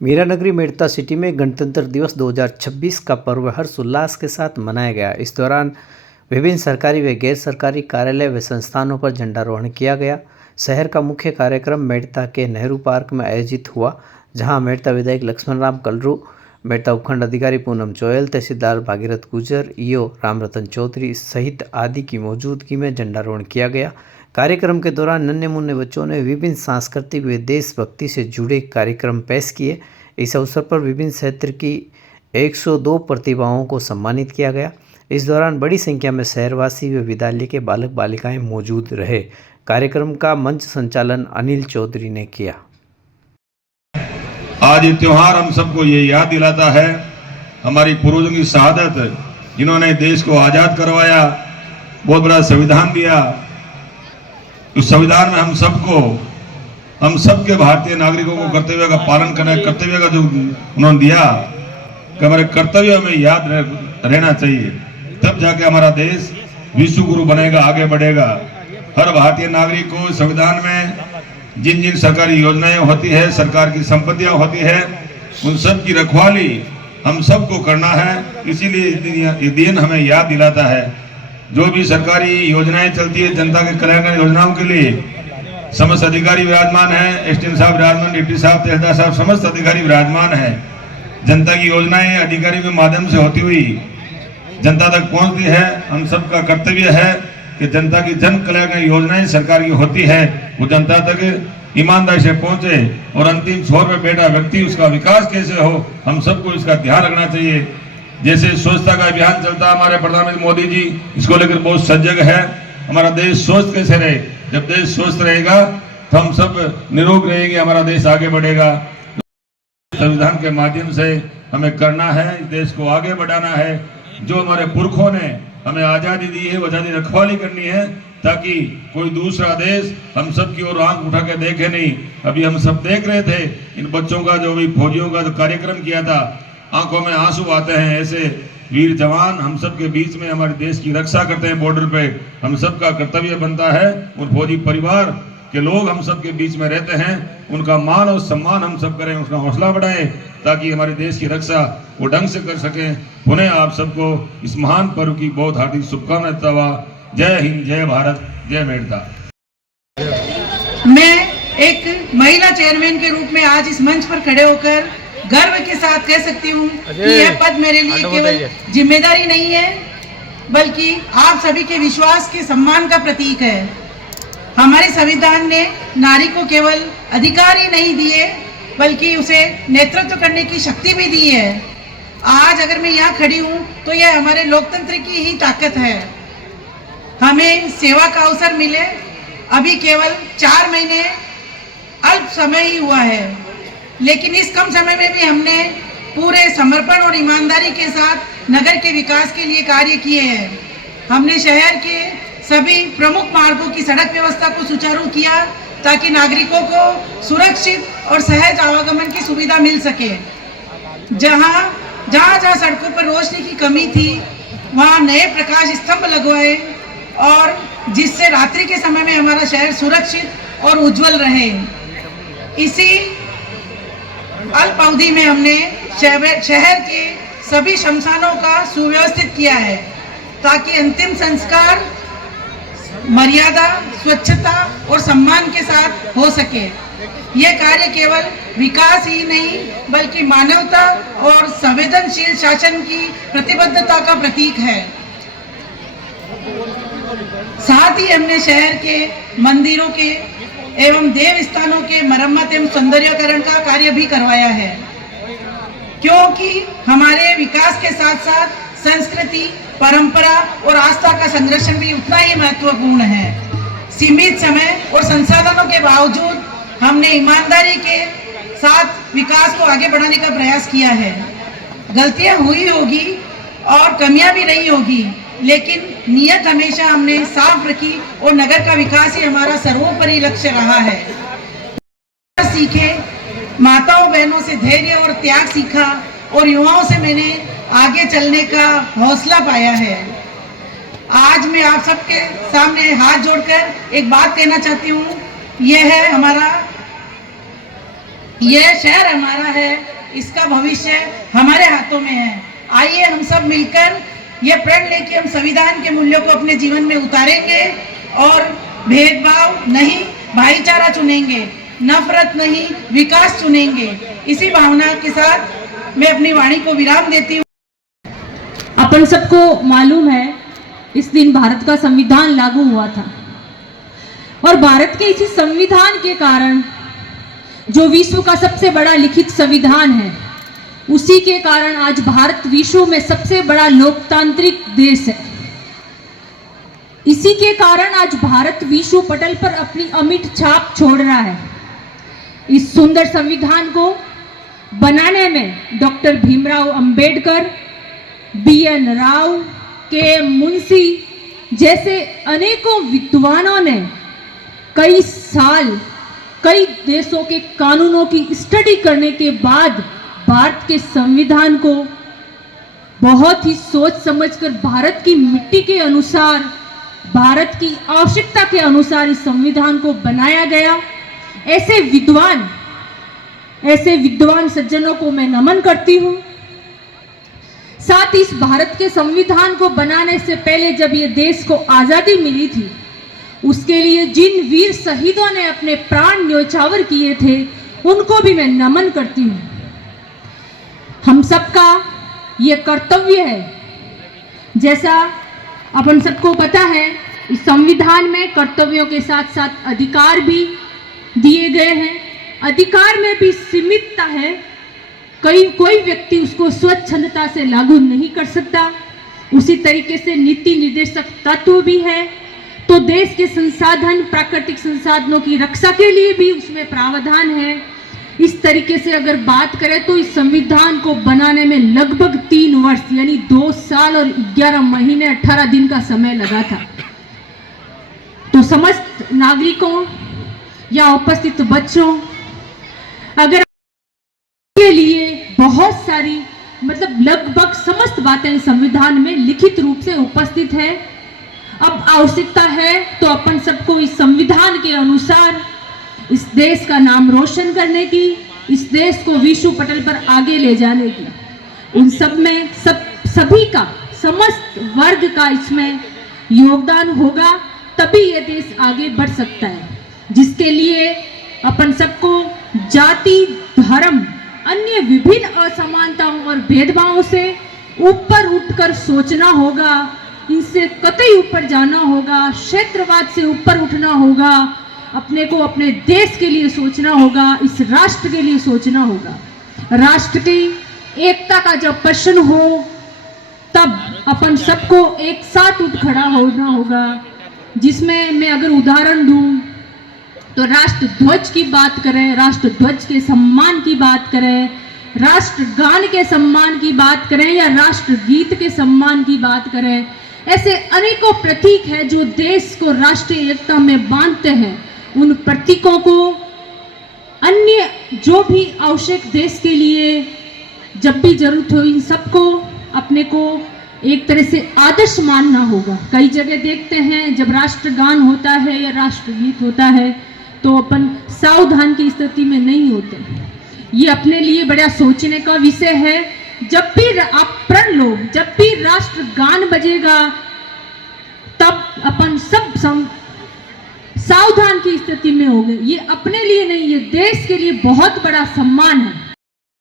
मीरानगरी Merta city में गणतंत्र दिवस 2026 का पर्व हर्षोल्लास के साथ मनाया गया। इस दौरान विभिन्न सरकारी व गैर सरकारी कार्यालय व संस्थानों पर झंडारोहण किया गया। शहर का मुख्य कार्यक्रम मेड़ता के नेहरू पार्क में आयोजित हुआ, जहां मेड़ता विधायक लक्ष्मण राम कलरू, मेड़ता उपखंड अधिकारी पूनम चोयल, तहसीलदार भागीरथ गुजर, ईओ रामरतन चौधरी सहित आदि की मौजूदगी में झंडारोहण किया गया। कार्यक्रम के दौरान नन्हे मुन्ने बच्चों ने विभिन्न सांस्कृतिक व देशभक्ति से जुड़े कार्यक्रम पेश किए। इस अवसर पर विभिन्न क्षेत्र की 102 प्रतिभाओं को सम्मानित किया गया। इस दौरान बड़ी संख्या में शहरवासी व विद्यालय के बालक बालिकाएं मौजूद रहे। कार्यक्रम का मंच संचालन अनिल चौधरी ने किया। आज ये त्योहार हम सबको ये याद दिलाता है हमारी पूर्वजों की शहादत, जिन्होंने देश को आजाद करवाया, बहुत बड़ा संविधान दिया। उस संविधान में हम सबके भारतीय नागरिकों को कर्तव्य का पालन करने, कर्तव्य का जो उन्होंने दिया कि हमारे कर्तव्य हमें याद रहना चाहिए, तब जाके हमारा देश विश्व गुरु बनेगा, आगे बढ़ेगा। हर भारतीय नागरिक को संविधान में जिन जिन सरकारी योजनाएं होती है, सरकार की संपत्तियां होती है, उन सब की रखवाली हम सबको करना है। इसीलिए ये दिन हमें याद दिलाता है, जो भी सरकारी योजनाएं चलती है जनता के कल्याण योजनाओं के लिए समस्त अधिकारी विराजमान है, एसडीएम साहब विराजमान, डिप्टी साहब, तहसीलदार साहब, समस्त अधिकारी विराजमान है। जनता की योजनाएं अधिकारी के माध्यम से होती हुई जनता तक पहुंचती है। हम सबका कर्तव्य है कि जनता की जन कल्याण योजनाएं सरकार की होती है, वो जनता तक ईमानदारी से पहुंचे और अंतिम छोर पर बैठा व्यक्ति उसका विकास कैसे हो, हम सबको इसका ध्यान रखना चाहिए। जैसे स्वच्छता का अभियान चलता है, हमारे प्रधानमंत्री मोदी जी इसको लेकर बहुत सजग है। हमारा देश स्वस्थ कैसे रहे, जब देश स्वस्थ रहेगा तो हम सब निरोग रहेंगे, हमारा देश आगे बढ़ेगा। संविधान के माध्यम से हमें करना है, इस देश को आगे बढ़ाना है। जो हमारे पुरखों ने हमें आज़ादी दी है, वो आज़ादी रखवाली करनी है, ताकि कोई दूसरा देश हम सब की ओर आंख उठा के देखे नहीं। अभी हम सब देख रहे थे इन बच्चों का, जो भी फौजियों का जो कार्यक्रम किया था, आंखों में आंसू आते हैं। ऐसे वीर जवान हम सब के बीच में हमारे देश की रक्षा करते हैं बॉर्डर पे। हम सब का कर्तव्य बनता है, उन फौजी परिवार के लोग हम सब के बीच में रहते हैं, उनका मान और सम्मान हम सब करें, उसका हौसला बढ़ाएं, ताकि हमारे देश की रक्षा वो ढंग से कर सकें। पुनः आप सबको इस महान पर्व की बहुत हार्दिक शुभकामनाएं देता हुआ जय हिंद, जय भारत, जय मेड़ता। मैं एक महिला चेयरमैन के रूप में आज इस मंच पर खड़े होकर गर्व के साथ कह सकती हूँ कि यह पद मेरे लिए केवल जिम्मेदारी नहीं है, बल्कि आप सभी के विश्वास के सम्मान का प्रतीक है। हमारे संविधान ने नारी को केवल अधिकार ही नहीं दिए, बल्कि उसे नेतृत्व करने की शक्ति भी दी है। आज अगर मैं यहाँ खड़ी हूँ तो यह हमारे लोकतंत्र की ही ताकत है। हमें सेवा का अवसर मिले, अभी केवल 4 महीने अल्प समय ही हुआ है, लेकिन इस कम समय में भी हमने पूरे समर्पण और ईमानदारी के साथ नगर के विकास के लिए कार्य किए हैं। हमने शहर के सभी प्रमुख मार्गों की सड़क व्यवस्था को सुचारू किया, ताकि नागरिकों को सुरक्षित और सहज आवागमन की सुविधा मिल सके। जहाँ सड़कों पर रोशनी की कमी थी, वहाँ नए प्रकाश स्तंभ लगवाए, और जिससे रात्रि के समय में हमारा शहर सुरक्षित और उज्जवल रहे। इसी अल्प अवधि में हमने शहर के सभी श्मशानों का सुव्यवस्थित किया है, ताकि अंतिम संस्कार मर्यादा, स्वच्छता और सम्मान के साथ हो सके। यह कार्य केवल विकास ही नहीं, बल्कि मानवता और संवेदनशील शासन की प्रतिबद्धता का प्रतीक है। साथ ही हमने शहर के मंदिरों के एवं देव स्थानों के मरम्मत एवं सौंदर्यीकरण का कार्य भी करवाया है, क्योंकि हमारे विकास के साथ साथ संस्कृति, परंपरा और आस्था का संरक्षण भी उतना ही महत्वपूर्ण है। सीमित समय और संसाधनों के बावजूद हमने ईमानदारी के साथ विकास को आगे बढ़ाने का प्रयास किया है। गलतियां हुई होगी और कमियां भी रही होगी, लेकिन नियत हमेशा हमने साफ रखी और नगर का विकास ही हमारा सर्वोपरि लक्ष्य रहा है। सीखे, माताओं बहनों से धैर्य और त्याग सीखा, और युवाओं से मैंने आगे चलने का हौसला पाया है। आज मैं आप सबके सामने हाथ जोड़कर एक बात कहना चाहती हूँ, यह है हमारा ये शहर हमारा है, इसका भविष्य हमारे हाथों में है। आइए हम सब मिलकर ये प्रण लेके हम संविधान के मूल्यों को अपने जीवन में उतारेंगे और भेदभाव नहीं, भाईचारा चुनेंगे, नफरत नहीं, विकास चुनेंगे। इसी भावना के साथ मैं अपनी वाणी को विराम देती हूँ। अपन सबको मालूम है इस दिन भारत का संविधान लागू हुआ था और भारत के इसी संविधान के कारण जो विश्व का सबसे बड़ा लिखित संविधान है, उसी के कारण आज भारत विश्व में सबसे बड़ा लोकतांत्रिक देश है। इसी के कारण आज भारत विश्व पटल पर अपनी अमिट छाप छोड़ रहा है। इस सुंदर संविधान को बनाने में डॉक्टर भीमराव अंबेडकर, BN राव, के मुंशी जैसे अनेकों विद्वानों ने कई साल कई देशों के कानूनों की स्टडी करने के बाद भारत के संविधान को बहुत ही सोच समझकर भारत की मिट्टी के अनुसार, भारत की आवश्यकता के अनुसार इस संविधान को बनाया गया। ऐसे विद्वान सज्जनों को मैं नमन करती हूँ। साथ ही इस भारत के संविधान को बनाने से पहले जब ये देश को आज़ादी मिली थी, उसके लिए जिन वीर शहीदों ने अपने प्राण न्योछावर किए थे, उनको भी मैं नमन करती हूँ। हम सबका ये कर्तव्य है, जैसा अपन सबको पता है इस संविधान में कर्तव्यों के साथ साथ अधिकार भी दिए गए हैं। अधिकार में भी सीमितता है, कोई व्यक्ति उसको स्वच्छंदता से लागू नहीं कर सकता। उसी तरीके से नीति निर्देशक तत्व भी है, तो देश के संसाधन, प्राकृतिक संसाधनों की रक्षा के लिए भी उसमें प्रावधान है। इस तरीके से अगर बात करें तो इस संविधान को बनाने में लगभग 3 वर्ष यानी 2 साल और 11 महीने 18 दिन का समय लगा था। तो समस्त नागरिकों या उपस्थित बच्चों, अगर के लिए बहुत सारी लगभग समस्त बातें संविधान में लिखित रूप से उपस्थित है। अब आवश्यकता है तो अपन सबको इस संविधान के अनुसार इस देश का नाम रोशन करने की, इस देश को विश्व पटल पर आगे ले जाने की, उन सब में सभी का, समस्त वर्ग का इसमें योगदान होगा, तभी ये देश आगे बढ़ सकता है। जिसके लिए अपन सबको जाति, धर्म, अन्य विभिन्न असमानताओं और भेदभावों से ऊपर उठकर सोचना होगा, इनसे कतई ऊपर जाना होगा, क्षेत्रवाद से ऊपर उठना होगा, अपने को अपने देश के लिए सोचना होगा, इस राष्ट्र के लिए सोचना होगा। राष्ट्र की एकता का जब प्रश्न हो तब अपन सबको एक साथ उठ खड़ा होना होगा। जिसमें मैं अगर उदाहरण दूं तो राष्ट्रध्वज की बात करें, राष्ट्रध्वज के सम्मान की बात करें, राष्ट्रगान के सम्मान की बात करें या राष्ट्रगीत के सम्मान की बात करें, ऐसे अनेकों प्रतीक हैं जो देश को राष्ट्रीय एकता में बांधते हैं। उन प्रतीकों को अन्य जो भी आवश्यक देश के लिए जब भी जरूरत हो, इन सबको अपने को एक तरह से आदर्श मानना होगा। कई जगह देखते हैं जब राष्ट्रगान होता है या राष्ट्रगीत होता है तो अपन सावधान की स्थिति में नहीं होते। ये अपने लिए बड़ा सोचने का विषय है। जब भी आप प्रण लो, जब भी राष्ट्रगान बजेगा तब अपन सब सावधान की स्थिति में होंगे। ये अपने लिए नहीं, ये देश के लिए बहुत बड़ा सम्मान है।